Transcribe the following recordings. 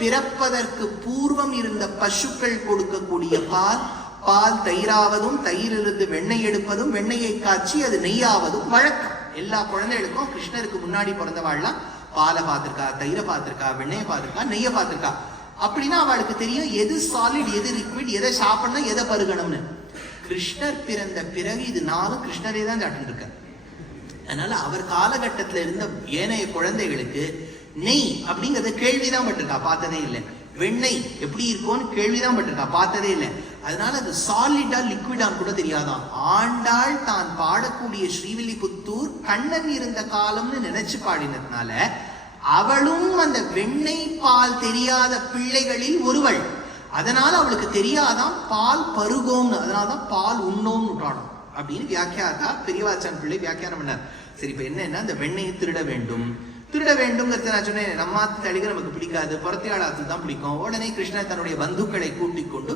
பிறப்பதற்கு பூர்வம் இருந்த பசுக்கள் கொடுக்கக்கூடிய பால் தயிராவதும், தயிரிலிருந்து வெண்ணெய் எடுப்பதும், வெண்ணெயை காய்ச்சி அது நெய்யாவதும் வழக்கம். எல்லா குழந்தைகளுக்கும் கிருஷ்ணருக்கு முன்னாடி பிறந்தவாள்லாம் பாலை பார்த்திருக்கா, தயிரை பார்த்திருக்கா, வெண்ணெயை பார்த்திருக்கா, நெய்யை பார்த்திருக்கா. அப்படின்னா அவளுக்கு தெரியும் எது சாலிட், எது லிக்விட், எதை சாப்பிடணும், எதை பருகணும்னு. கிருஷ்ணர் பிறந்த பிறகு இது நாளும் கிருஷ்ணரே தான் சாப்பிட்டு இருக்க. அதனால அவர் காலகட்டத்தில் இருந்த ஏனைய குழந்தைகளுக்கு நெய் அப்படிங்கறத கேள்விதான் பட்டிருக்கா, பார்த்ததே இல்லை. வெண்ணெய் எப்படி இருக்கும்னு கேள்விதான் பட்டிருக்கா, பார்த்ததே இல்லை. அதனால அது சாலிடா லிக்விடான்னு கூட தெரியாதான். ஆண்டாள் தான் பாடக்கூடிய ஸ்ரீவில்லிபுத்தூர் கண்ணன் இருந்த காலம்னு நினைச்சு பாடினதுனால அவளும் அந்த வெண்ணெய் பால் தெரியாத பிள்ளைகளில் ஒருவள். அதனால அவளுக்கு தெரியாதான் பால் பருகோம்னு, அதனாலதான் பால் உண்ணோம்னு விட்டாடும் அப்படின்னு வியாக்கியாத்தா பெரியவாச்சான் பிள்ளை வியாக்கியானம் பண்ணார். சரி, இப்ப என்னன்னா இந்த வெண்ணெயை திருட வேண்டும்ங்கிறத நான் சொன்னேன். நம்மாத்து தளிக நமக்கு பிடிக்காது, புறத்தியாளாத்து தான் பிடிக்கும். உடனே கிருஷ்ணன் தன்னுடைய பந்துக்களை கூட்டிக் கொண்டு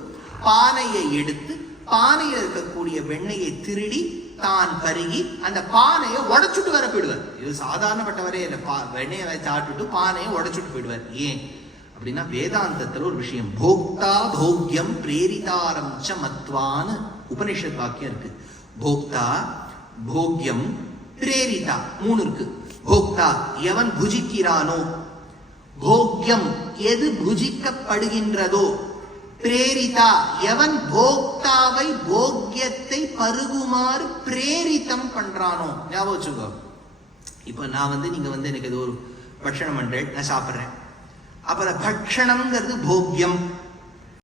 பானையை எடுத்து பானையில் இருக்கக்கூடிய வெண்ணெயை திருடி தான் பருகி அந்த பானையை உடைச்சுட்டு வர போயிடுவார். இது சாதாரணப்பட்டவரே இல்லை. வெண்ணெயை சாப்பிட்டுட்டு பானையை உடைச்சுட்டு போயிடுவார். ஏன் அப்படின்னா வேதாந்தத்துல ஒரு விஷயம், போக்தா போக்யம் பிரேரிதாரம் ச மத்வான்னு உபனிஷத் வாக்கியம் இருக்கு. போக்தா, போக்யம், பிரேரிதா மூணு இருக்கு. போக்தா எவன் புஜிக்கிறானோ, போக்யம் எது புஜிக்கப்படுகின்றதோ, பிரேரிதா எவன் போக்தாவை போக்யத்தை பருகுமாறு பிரேரித்தம் பண்றானோ. ஞாபகம் வச்சுக்கோ. இப்ப நான் நீங்க எனக்கு ஏதோ ஒரு பட்சணம் பண்றேன், நான் சாப்பிட்றேன். அப்புறம் பட்சணம்ங்கிறது போக்யம்,